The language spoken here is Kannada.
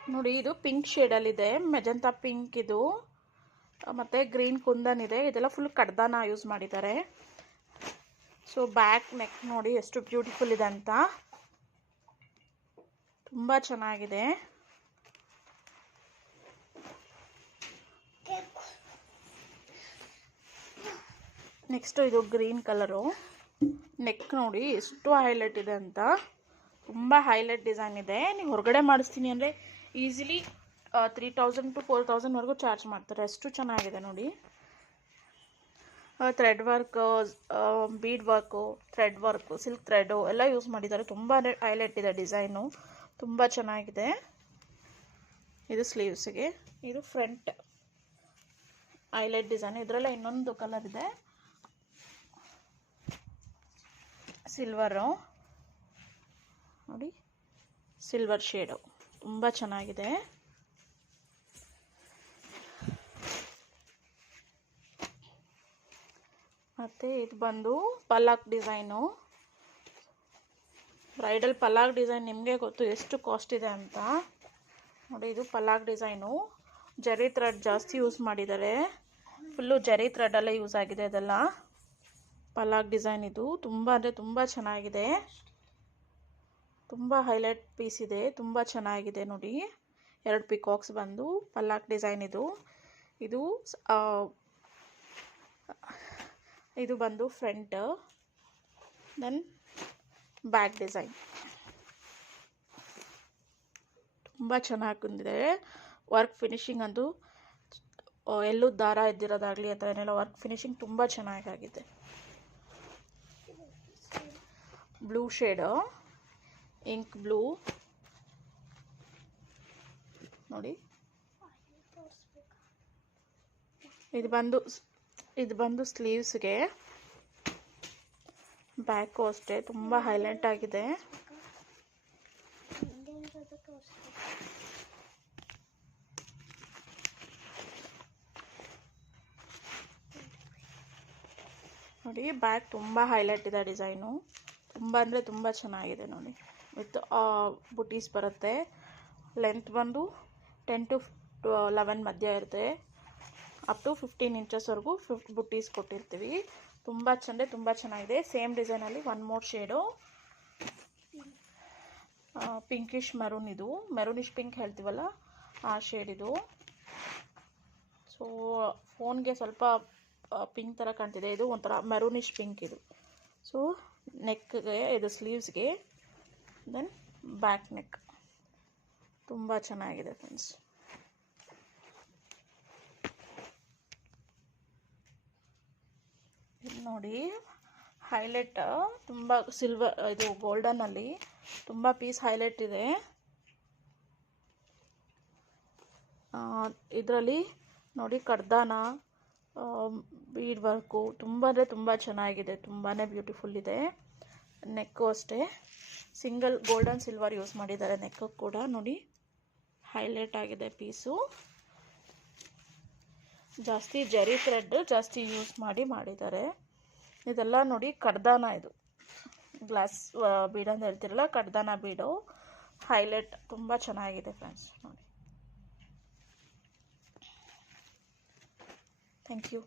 ನೋಡಿ ಇದು ಪಿಂಕ್ ಶೇಡಲ್ಲಿದೆ, ಮೆಜಂತಾ ಪಿಂಕ್ ಇದು, ಮತ್ತು ಗ್ರೀನ್ ಕುಂದನ್ ಇದೆ. ಇದೆಲ್ಲ ಫುಲ್ ಕಡ್ದಾನ ಯೂಸ್ ಮಾಡಿದ್ದಾರೆ. ಸೊ ಬ್ಯಾಕ್ ನೆಕ್ ನೋಡಿ ಎಷ್ಟು ಬ್ಯೂಟಿಫುಲ್ ಇದೆ ಅಂತ, ತುಂಬ ಚೆನ್ನಾಗಿದೆ. ನೆಕ್ಸ್ಟು ಇದು ಗ್ರೀನ್ ಕಲರು. ನೆಕ್ ನೋಡಿ ಎಷ್ಟು ಹೈಲೈಟ್ ಇದೆ ಅಂತ, ತುಂಬ ಹೈಲೈಟ್ ಡಿಸೈನ್ ಇದೆ. ನೀವು ಹೊರಗಡೆ ಮಾಡಿಸ್ತೀನಿ ಅಂದರೆ ಈಸಿಲಿ 3000 to 4000ವರೆಗೂ ಚಾರ್ಜ್ ಮಾಡ್ತಾರೆ, ಅಷ್ಟು ಚೆನ್ನಾಗಿದೆ ನೋಡಿ. Thread work, bead work, thread work, silk thread ಎಲ್ಲ ಯೂಸ್ ಮಾಡಿದ್ದಾರೆ. ತುಂಬ ಹೈಲೈಟ್ ಇದೆ ಡಿಸೈನು, ತುಂಬ ಚೆನ್ನಾಗಿದೆ. ಇದು ಸ್ಲೀವ್ಸ್ಗೆ, ಇದು ಫ್ರಂಟ್ ಹೈಲೈಟ್ ಡಿಸೈನ್. ಇದರಲ್ಲೇ ಇನ್ನೊಂದು ಕಲರ್ ಇದೆ, ಸಿಲ್ವರು ನೋಡಿ, ಸಿಲ್ವರ್ ಶೇಡು, ತುಂಬ ಚೆನ್ನಾಗಿದೆ. ಮತ್ತು ಇದು ಬಂದು ಪಲಾಕ್ ಡಿಸೈನು, ಬ್ರೈಡಲ್ ಪಲಾಕ್ ಡಿಸೈನ್. ನಿಮಗೆ ಗೊತ್ತು ಎಷ್ಟು ಕಾಸ್ಟ್ ಇದೆ ಅಂತ ನೋಡಿ. ಇದು ಪಲಾಕ್ ಡಿಸೈನು, ಜರಿ ಥ್ರೆಡ್ ಜಾಸ್ತಿ ಯೂಸ್ ಮಾಡಿದ್ದಾರೆ, ಫುಲ್ಲು ಜರಿ ಥ್ರೆಡಲ್ಲೇ ಯೂಸ್ ಆಗಿದೆ ಇದೆಲ್ಲ. ಪಲಾಕ್ ಡಿಸೈನ್ ಇದು ತುಂಬ ಅಂದರೆ ತುಂಬ ಚೆನ್ನಾಗಿದೆ, ತುಂಬ ಹೈಲೈಟ್ ಪೀಸ್ ಇದೆ, ತುಂಬ ಚೆನ್ನಾಗಿದೆ ನೋಡಿ. 2 ಪಿಕಾಕ್ಸ್ ಬಂದು ಪಲಾಕ್ ಡಿಸೈನ್ ಇದು. ಇದು ಬಂದು ಫ್ರಂಟ್, ದೆನ್ ಬ್ಯಾಕ್ ಡಿಸೈನ್. ತುಂಬ ಚೆನ್ನಾಗಿ ಬಂದಿದೆ. ವರ್ಕ್ ಫಿನಿಶಿಂಗ್ ಅಂತೂ ಎಲ್ಲೂ ದಾರ ಇದ್ದಿರೋದಾಗಲಿ ಆ ಥರ ಏನೆಲ್ಲ ವರ್ಕ್ ಫಿನಿಶಿಂಗ್ ತುಂಬ ಚೆನ್ನಾಗಾಗಿದೆ. ಬ್ಲೂ ಶೇಡು, ಇಂಕ್ ಬ್ಲೂ ನೋಡಿ. ಇದು ಬಂದು ಸ್ಲೀವ್ಸ್ಗೆ, ಬ್ಯಾಕು ಅಷ್ಟೇ ತುಂಬ ಹೈಲೈಟ್ ಆಗಿದೆ. ನೋಡಿ ಬ್ಯಾಕ್ ತುಂಬ ಹೈಲೈಟ್ ಇದೆ ಡಿಸೈನು, ತುಂಬ ಅಂದರೆ ತುಂಬ ಚೆನ್ನಾಗಿದೆ ನೋಡಿ. ವಿತ್ ಬುಟೀಸ್ ಬರುತ್ತೆ. ಲೆಂತ್ ಬಂದು 10 to 11 ಮಧ್ಯ ಇರುತ್ತೆ, ಅಪ್ ಟು 15 ಇಂಚಸ್ವರೆಗೂ ಬುಟೀಸ್ ಕೊಟ್ಟಿರ್ತೀವಿ. ತುಂಬ ಚೆನ್ನಾಗಿದೆ. ಸೇಮ್ ಡಿಸೈನಲ್ಲಿ one more shade, pinkish maroon. ಇದು ಮೆರೂನಿಶ್ ಪಿಂಕ್ ಹೇಳ್ತೀವಲ್ಲ ಆ ಶೇಡ್ ಇದು. ಸೊ ಫೋನ್ಗೆ ಸ್ವಲ್ಪ ಪಿಂಕ್ ಥರ ಕಾಣ್ತಿದೆ, ಇದು ಒಂಥರ ಮೆರೂನಿಶ್ ಪಿಂಕ್ ಇದು. ಸೊ ನೆಕ್ಗೆ, ಇದು ಸ್ಲೀವ್ಸ್ಗೆ, ದೆನ್ ಬ್ಯಾಕ್ ನೆಕ್, ತುಂಬ ಚೆನ್ನಾಗಿದೆ ಫ್ರೆಂಡ್ಸ್. ಇದು ನೋಡಿ ಹೈಲೈಟ್, ತುಂಬ ಸಿಲ್ವರ್, ಇದು ಗೋಲ್ಡನ್ನಲ್ಲಿ ತುಂಬ ಪೀಸ್ ಹೈಲೈಟ್ ಇದೆ. ಇದರಲ್ಲಿ ನೋಡಿ ಕಡ್ದಾನ, ಬೀಡ್ ವರ್ಕು, ತುಂಬ ಅಂದರೆ ತುಂಬ ಚೆನ್ನಾಗಿದೆ, ತುಂಬಾ ಬ್ಯೂಟಿಫುಲ್ ಇದೆ. ನೆಕ್ಕು ಅಷ್ಟೇ ಸಿಂಗಲ್ ಗೋಲ್ಡನ್ ಸಿಲ್ವರ್ ಯೂಸ್ ಮಾಡಿದ್ದಾರೆ. ನೆಕ್ಕು ಕೂಡ ನೋಡಿ ಹೈಲೈಟ್ ಆಗಿದೆ ಪೀಸು. ಜಾಸ್ತಿ ಜರಿ ಥ್ರೆಡ್ ಜಾಸ್ತಿ ಯೂಸ್ ಮಾಡಿದ್ದಾರೆ. ಇದೆಲ್ಲ ನೋಡಿ ಕಡ್ದಾನ, ಇದು ಗ್ಲಾಸ್ ಬೀಡ್ ಅಂತ ಹೇಳ್ತಿರಲ್ಲ, ಕಡ್ದಾನ ಬೀಡು ಹೈಲೈಟ್, ತುಂಬ ಚೆನ್ನಾಗಿದೆ ಫ್ರೆಂಡ್ಸ್ ನೋಡಿ. Thank you.